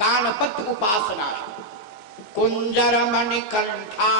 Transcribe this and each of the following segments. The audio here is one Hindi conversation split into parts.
गानपत उपासना है। कुंजर मणि कंठा,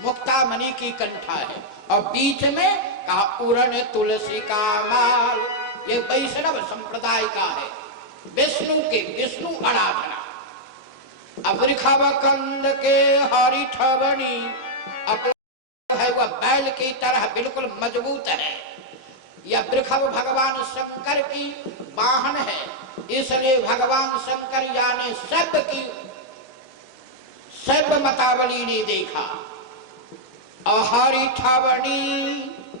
मुक्ता मणि की कंठा है, और बीच में कहा उरण तुलसी का माल। ये वैष्णव संप्रदाय का है, विष्णु के, विष्णु आराधना। अब वृषभ कंद के हरि ठवनी, अब है वह बैल की तरह बिल्कुल मजबूत है। यह वृषभ भगवान शंकर की वाहन है, इसलिए भगवान शंकर यानी सब मतावली ने देखा। और हरि ठवनी,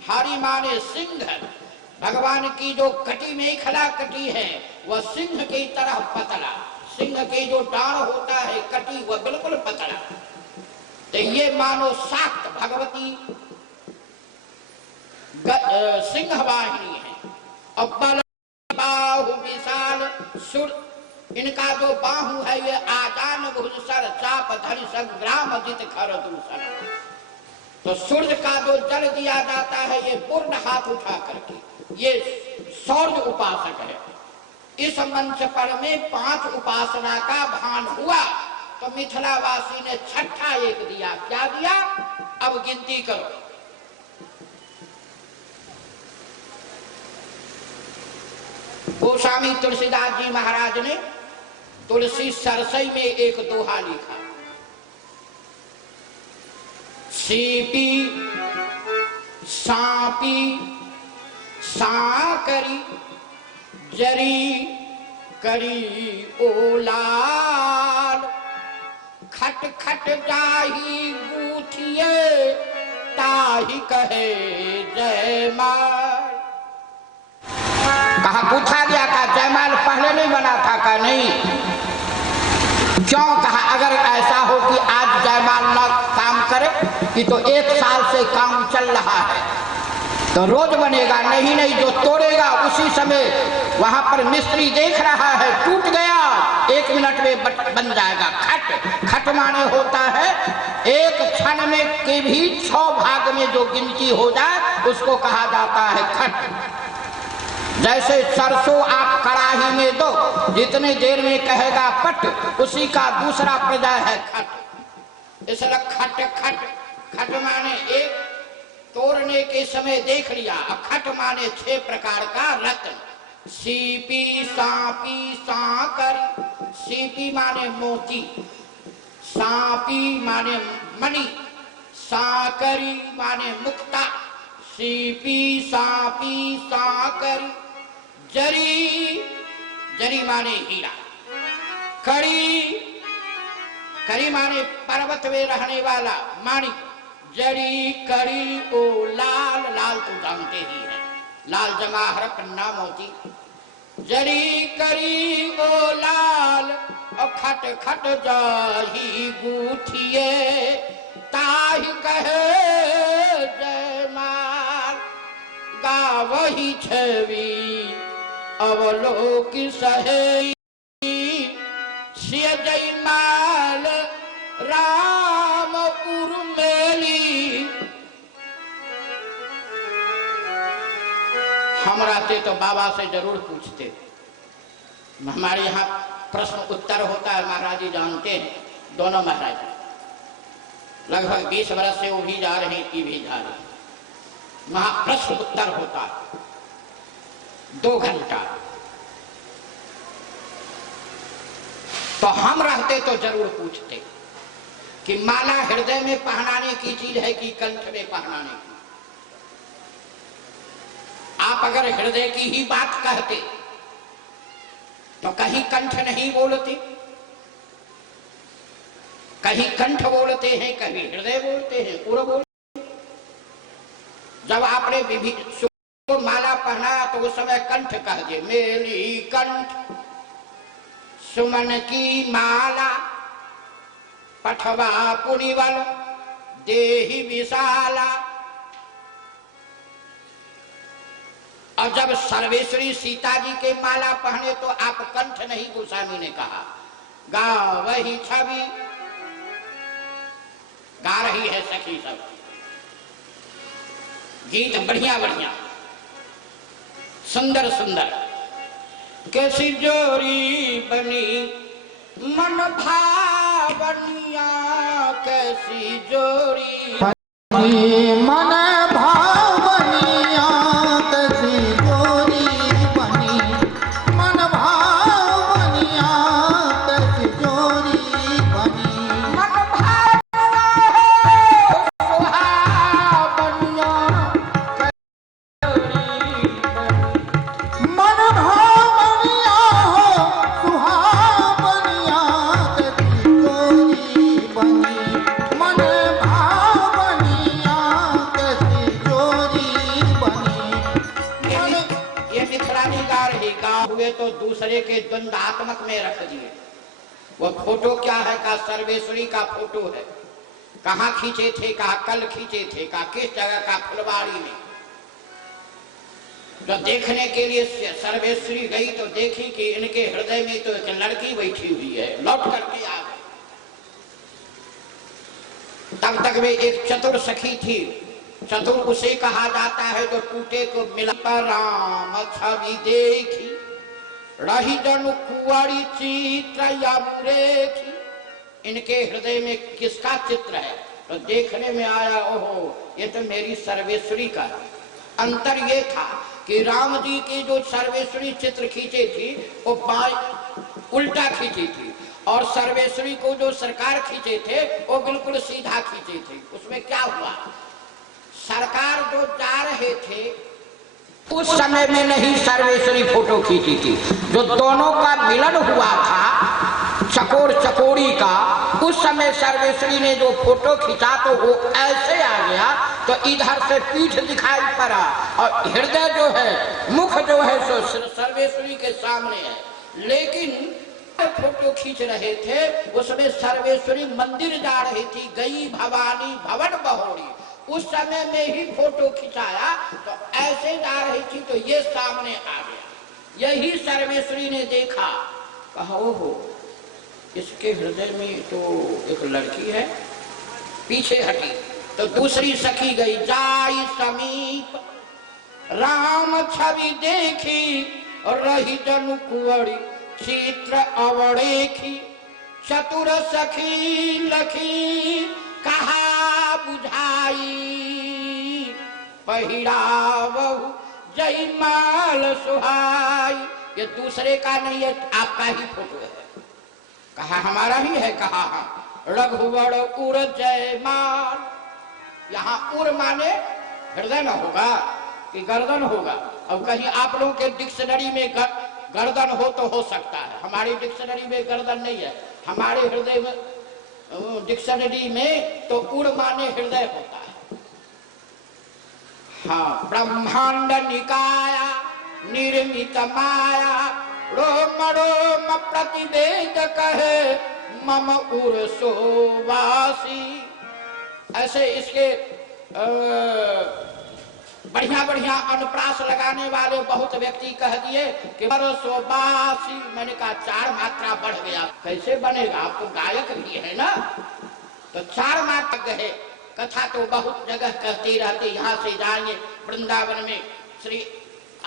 हरि माने सिंह, भगवान की जो कटी में खला कटी है वह सिंह की तरह पतला, सिंह के जो डाढ़ होता है कटी वह बिल्कुल पतला। तो ये मानो साक्त भगवती सिंह वाहिनी है। और बल बाहु विशाल सुर, इनका जो बाहु है ये आजान भुज सर चाप धरि संग्राम जित खर दूसर। तो सूर्य का जो जल दिया जाता है ये पूर्ण हाथ उठा करके, ये सूर्य उपासक है। इस मंच पर में 5 उपासना का भान हुआ, तो मिथिलावासी ने छठा एक दिया। क्या दिया? अब गिनती करो। गोस्वामी तुलसीदास जी महाराज ने तुलसी सरसई में एक दोहा लिखा। सीपी सांपी सांकरी जरी करी ओलाल, खट खट जाही गूठिए ताही कहे जयमाल। कहा पूछा गया, का जयमाल पहले नहीं बना था? का नहीं। क्यों? कहा अगर ऐसा हो कि आज जयमाल न काम करे कि तो 1 साल से काम चल रहा है तो रोज बनेगा। नहीं नहीं, जो तोड़ेगा उसी समय वहां पर मिस्त्री देख रहा है, टूट गया 1 मिनट में बन जाएगा। खट खट माने होता है 1 क्षण में के भी 6 भाग में जो गिनती हो जाए उसको कहा जाता है खट। जैसे सरसों आप कड़ाही में दो, जितने देर में कहेगा पट, उसी का दूसरा प्रत्यय है खट। इसलिए खट खट, खट माने 1 तोड़ने के समय देख लिया। खट माने 6 प्रकार का रत्न। सीपी सांपी सांकर, सीपी माने मोती, सांपी माने मणि, सांकरी माने मुक्ता। सीपी सांपी सांकरी, जरी, जरी माने हीरा, कड़ी, कड़ी माने पर्वत में रहने वाला माणिक। जरी कड़ी ओ लाल, लाल तो जानते ही हैं, लाल जमा हरफ पन्ना मोती। जरी कड़ी ओ लाल, और खट खट जाही गूठिए ताही कहे जयमाल। गावही छवि अवलोक सहे सिय जयमाल राम उर्मेली। हम रहते तो बाबा से जरूर पूछते। हमारे यहाँ प्रश्न उत्तर होता है, महाराज जी जानते हैं, दोनों महाराज लगभग 20 वर्ष से वो भी जा रहे हैं, भी जा रहे हैं। वहां प्रश्न उत्तर होता है 2 घंटा। तो हम रहते तो जरूर पूछते कि माला हृदय में पहनाने की चीज है कि कंठ में पहनाने की। आप अगर हृदय की ही बात कहते तो कहीं कंठ नहीं बोलते, कहीं कंठ बोलते हैं, कहीं हृदय बोलते हैं, उर बोलते। जब आपने माला पहना तो उस समय कंठ कह दिए, मेली कंठ सुमन की माला पठवा पुनिवल देहि विशाला। और जब सर्वेश्वरी सीता जी के माला पहने तो आप कंठ नहीं, गोस्वामी ने कहा गा वही छवि, गा रही है सखी सब गीत बढ़िया बढ़िया सुंदर सुंदर। कैसी जोड़ी बनी मन भावनिया, कैसी जोड़ी मन भावनिया, कैसी जोड़ी बनी मन भावनिया, कैसी जोड़ी बनी मन भावनिया सुहावनिया, मन भावनिया हो सुहावनिया, कैसी जोड़ी बनी मन भावनिया, कैसी जोड़ी बनी ये मिथलानी गा रही, गाँव हुए तो दूसरे के द्वंद्वात्मक में रख दिए। वो फोटो क्या है? का सर्वेश्वरी का फोटो है। कहाँ खींचे थे? का कल खींचे थे? का किस जगह? का फुलवाड़ी में। जो देखने के लिए सर्वेश्वरी गई तो देखी कि इनके हृदय में तो एक लड़की बैठी हुई है। लौट करके आ गई। तब तक वे एक चतुर सखी थी। चतुर उसे कहा जाता है जो टूटे को मिला। पर राम छवि देखी रही जनु कुंवारी चित्र या मुरेखी। इनके हृदय में किसका चित्र है? तो देखने में आया, ओहो ये तो मेरी सर्वेश्वरी का। अंतर ये था कि राम जी की जो सर्वेश्वरी चित्र खींचे थी वो उल्टा खींची थी, और सर्वेश्वरी को जो सरकार खींचे थे वो बिल्कुल सीधा खींचे थे। उसमें क्या हुआ? सरकार जो जा रहे थे उस समय में नहीं सर्वेश्वरी फोटो खींची थी। जो दोनों का मिलन हुआ था चकोर चकोरी का, उस समय सर्वेश्वरी ने जो फोटो खींचा तो वो ऐसे आ गया तो इधर से पीठ दिखाई पड़ा, और हृदय जो है, मुख जो है सो सर्वेश्वरी के सामने है। लेकिन फोटो खींच रहे थे उसमें सर्वेश्वरी मंदिर जा रही थी। गई भवानी भवन बहोरी, उस समय में ही फोटो खिंचाया तो ऐसे जा रही थी तो ये सामने आ गया। यही सर्वेश्वरी ने देखा, कहा ओहो इसके हृदय में तो एक लड़की है। पीछे हटी तो दूसरी सखी गई, जाई समीप राम छवि देखी और रही जनु कुंवरी चित्र अवड़ेखी। चतुर सखी लखी कहा बुझाई, पहिरावहु जयमाल सुहाई। ये दूसरे का नहीं है, आपका ही फोटो है। कहा हमारा ही है। कहा रघुवर उर जयमाल। यहाँ उर माने हृदय न होगा कि गर्दन होगा। अब कहीं आप लोगों के डिक्शनरी में गर्दन हो तो हो सकता है, हमारी डिक्शनरी में गर्दन नहीं है। हमारे हृदय में डिक्शनरी में तो उड़ माने हृदय होता है। हाँ, ब्रह्मांड निकाया निर्मित माया, रोम रोम प्रतिवेद कहे मम उर सोवासी। ऐसे इसके बढ़िया बढ़िया अनुप्रास लगाने वाले बहुत व्यक्ति कह दिए कि सोबासी। मैंने कहा 4 मात्रा बढ़ गया, कैसे बनेगा? आपको गायक भी है ना, तो 4 मात्रा कहे। कथा तो बहुत जगह कहते रहते। यहाँ से जाएंगे वृंदावन में श्री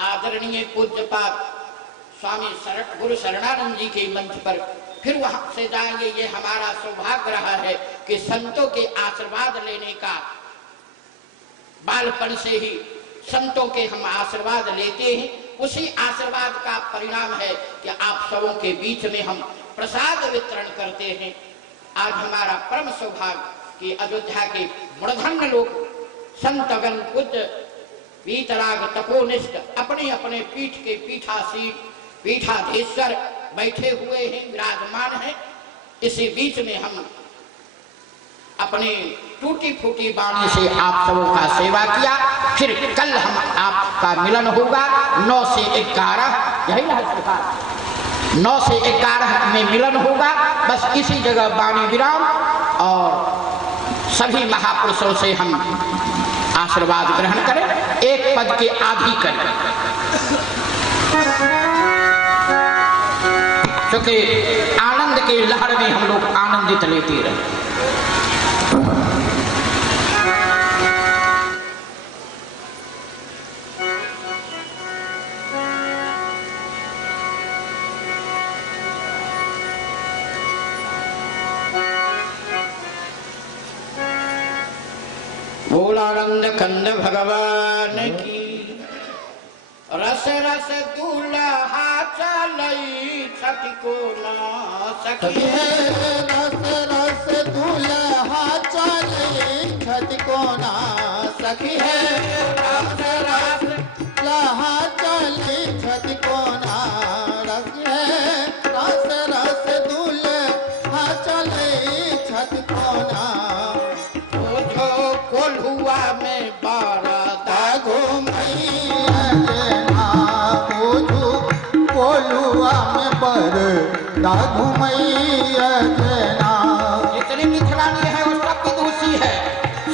आदरणीय पूज्यपाद स्वामी गुरु शरणानंद जी के मंच पर, फिर वहां से जाएंगे। ये हमारा सौभाग्य रहा है कि संतों के आशीर्वाद लेने का। बालपन से ही संतों के हम आशीर्वाद लेते हैं। उसी आशीर्वाद का परिणाम है कि आप सबों के बीच में हम प्रसाद वितरण करते हैं। आज हमारा परम सौभाग्य कि अयोध्या के मूर्धन्य लोग संतगण पूज्य वीतराग तपोनिष्ठ अपने अपने पीठ के पीठाधीश्वर बैठे हुए हैं, विराजमान हैं। इसी बीच में हम अपने टूटी फूटी वाणी से आप सबों का सेवा किया। फिर कल हम आपका मिलन होगा 9 से 11, यही ना सरकार, 9 से 11 में मिलन होगा। बस इसी जगह वाणी विराम, और सभी महापुरुषों से हम आशीर्वाद ग्रहण करें। एक पद के आदि करें, क्योंकि आनंद के लहर में हम लोग आनंदित लेते रहे। प्रेमानंद कंद भगवान की। रस रस दूल्हा चलई छठी को ना सखी है। रस रस दूल्हा चले छठ को ना सखी है। रस रस लहा चले छठ को ना रस है। रस रस दूल्हा चले छठ को ना ओझो कोल्हुआ में बारात घुमैया जना ओझो कोल्हुआ में बर घुमैया जना। जितनी मिथिलानी है वो सब विदुषी है,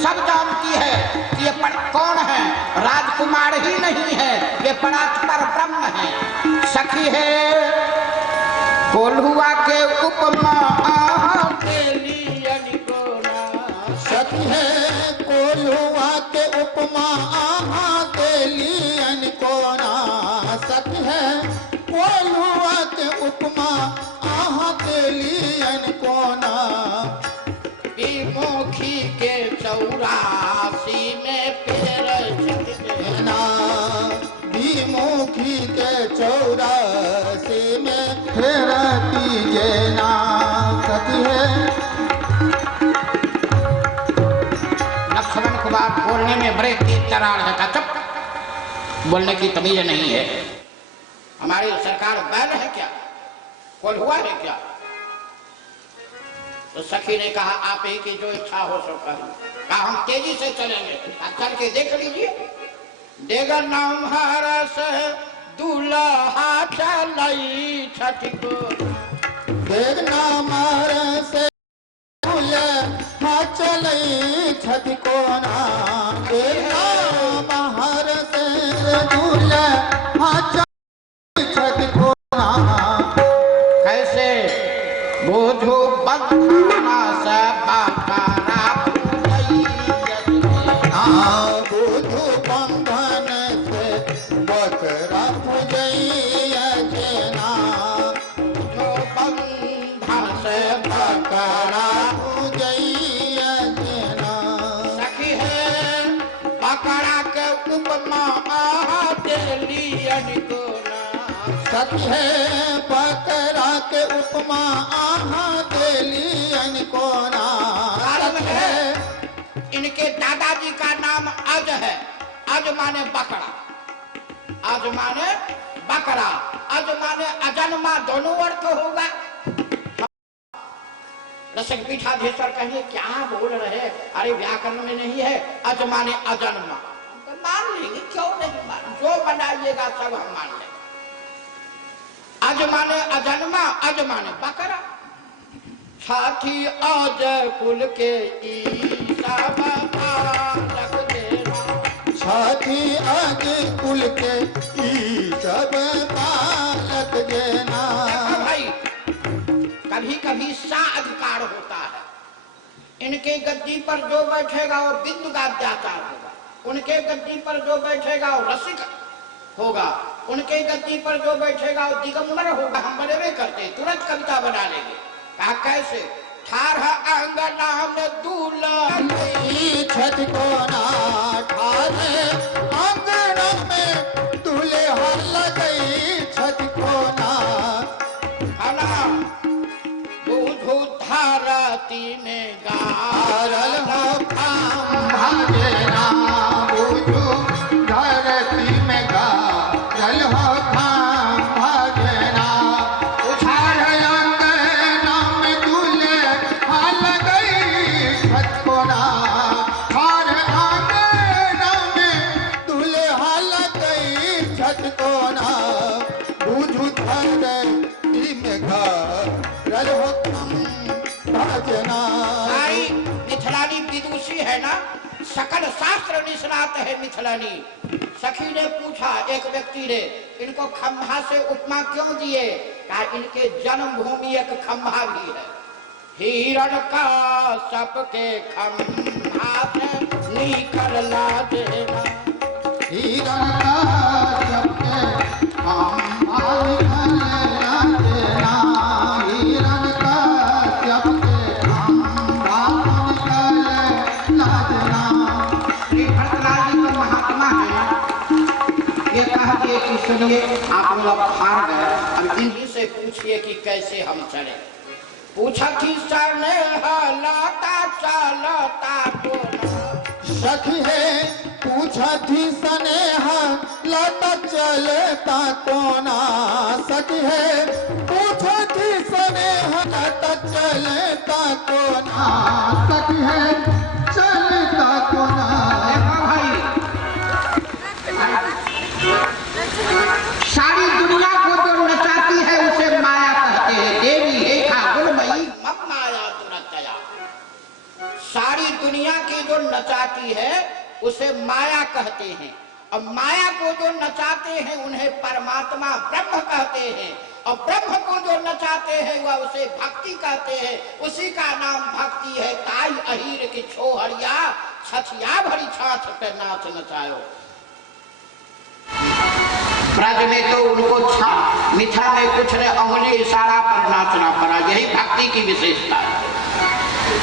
सब जानती है कि ये कौन है, राजकुमार ही नहीं है, ये परात्पर ब्रह्म है। सखी है कोल्हुआ के उपमा के लिए निकोना। सखी है कोल्हुआ के उपमा के लियन को ना सखी है। कोल्हुआ के उपमा के लियन को ना विमुखी के 84 में पेर ना विमुखी के 84 में फेरती जेना सखी है। लक्ष्मण कुमार बोलने में बड़े तेज तरार है। चुप, बोलने की तमीज नहीं है। हमारी सरकार बैल है क्या, कोल्हुआ है क्या? तो सखी ने कहा आप ही की जो इच्छा हो सो करो। कहा हम तेजी से चलेंगे, चल के देख लीजिए। देगर नाम हरस दूल्हा चलई छठ को। देखना मार से दूल्हा चले छठ को ना। देखना बाहर से दूल्हा चले छठ को ना। कैसे बोझो बंधना से बाकारा बुधु बंधन से बकरा पूजैया जना। जो बंधन से बकरा पूजैया जना। सखी है बकरा के उपमा के लिए निकोना। सखी है बकरा के उपमा के लियन को ना कारण है इनके दादाजी का नाम अज है। अज माने बकरा, अज माने बकरा, अज माने अजन्मा, दोनों अर्थ होगा। रसिक पीठाधीश्वर कहिए क्या बोल रहे, अरे व्याकरण में नहीं है, अज माने अजन्मा। तो मान लेंगे, क्यों नहीं मान, जो बनाइएगा सब हम मान लेंगे। अज माने अजन्मा, अज माने बकरा। छठी अज कुल के ईसा बालक देना। छठी अज कुल के ई सब बालक देना। देखो भाई, कभी कभी सा अधिकार होता है। इनके गद्दी पर जो बैठेगा वो बिंदु का अत्याचार होगा, उनके गद्दी पर जो बैठेगा वो रसिक होगा, उनके गद्दी पर जो बैठेगा वो दिगंबर होगा। हम बड़े करते तुरंत कविता बना लेंगे। कहा कैसे? ठार अंगना में दूल्हा छठ को ना ठारे आंगन में दूल्हा लगई छठ को ना। खाना बुझू धारती में गारल हो खंभा देना बुझू धरती में गारल हो खंभा देना। उछाल अंगना में दूल्हा लगई छठ को ना। ठार अंगना में दूल्हा लगई छठ को ना। बुझू धरती में गारल हो खंभा देना। सारी मिथिलानी विदुषी है ना, सकल शास्त्र निष्णात है मिथिलानी। सखी ने पूछा, एक व्यक्ति ने, इनको खंभा से उपमा क्यों दिए? कहा इनके जन्मभूमि एक खंभा भी है। हिरण का सबके खंभा से निकलना देना। हिरण का सबके खंभा निकलना देना। हिरण का सबके खंभा निकलना देना। सुनिए, आप लोग हार गए। अब इन्हीं से पूछिए कि कैसे हम चले। पूछा थी सने हलाता चलता को सखी है पूछा थी स्नेहा लता चलता कोना। सखी है पूछा थी स्नेहा लता चलता कोना। सखी है चलता कोना। भाई, सारी दुनिया को जो नचाती है उसे माया कहते हैं। देवी हेखा गुणमयी मम माया दुनचया। सारी दुनिया की जो नचाती है उसे माया कहते हैं। अब माया को जो नचाते हैं उन्हें परमात्मा ब्रह्म कहते हैं, और ब्रह्म को जो नचाते हैं वह उसे भक्ति कहते हैं। उसी का नाम भक्ति है। ताई अहीर की छोहरिया छछिया भरी छाछ पे नाच नचायो। ब्रज में तो उनको मिथिला में कुछ ने अंगुली इशारा पर नाचना पड़ा। यही भक्ति की विशेषता है।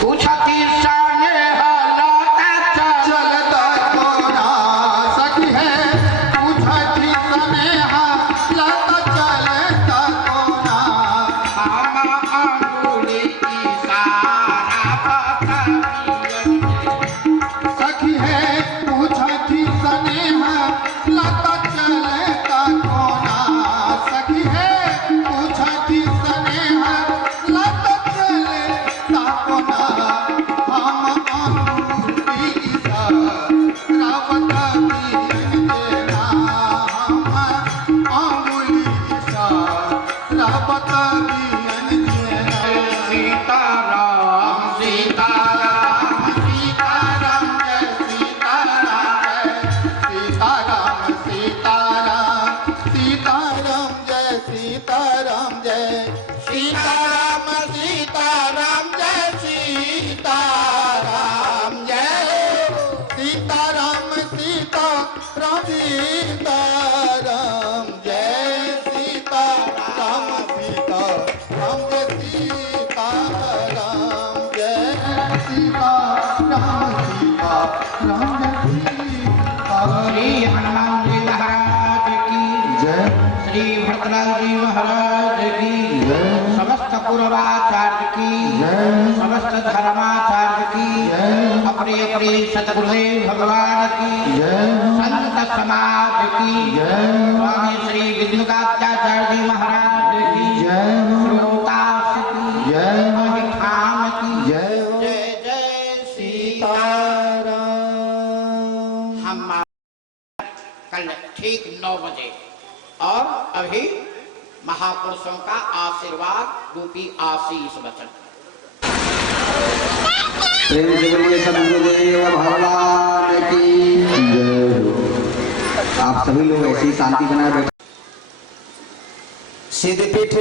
पूछती साने चलता कोना। सखी है पूछती स्नेहा लता चलता कोना। अंगुली इशारा सखी है पूछती स्नेहा लता चलता कोना। सखी है पूछती स्नेहा लता चलता कोना। हम अंगुली इशारा बताबियन देना। हम अंगुली इशारा बताबियन देना। सीताराम सीताराम सीताराम जय सीताराम जय सीताराम। सीताराम सीताराम जय सीताराम जय सीताराम। सीताराम जय सीताराम जय सीताराम। सीताराम सीताराम जय सीताराम। सीताराम जय सीताराम जय सीताराम। सीताराम जय सीताराम। श्री हनुमान जी महाराज की जय श्री भद्रराज जी महाराज की जय समस्त पूर्वाचार्य की जय समस्त धर्माचार्य की जय अपने अपने सतगुरुदेव भगवान की जय संत समाज की जय स्वामी श्री विद्युताचार्य जी महाराज की जय श्रोतास की जय अधिष्ठान की जय जय जय सीता। हम कल ठीक 9 बजे और अभी महापुरुषों का आशीर्वाद रूपी आशीष वचन। प्रेम से बोलिए सद्गुरुदेव भगवान की जय हो। आप सभी लोग ऐसी शांति बनाए बैठे। सीधे पीठ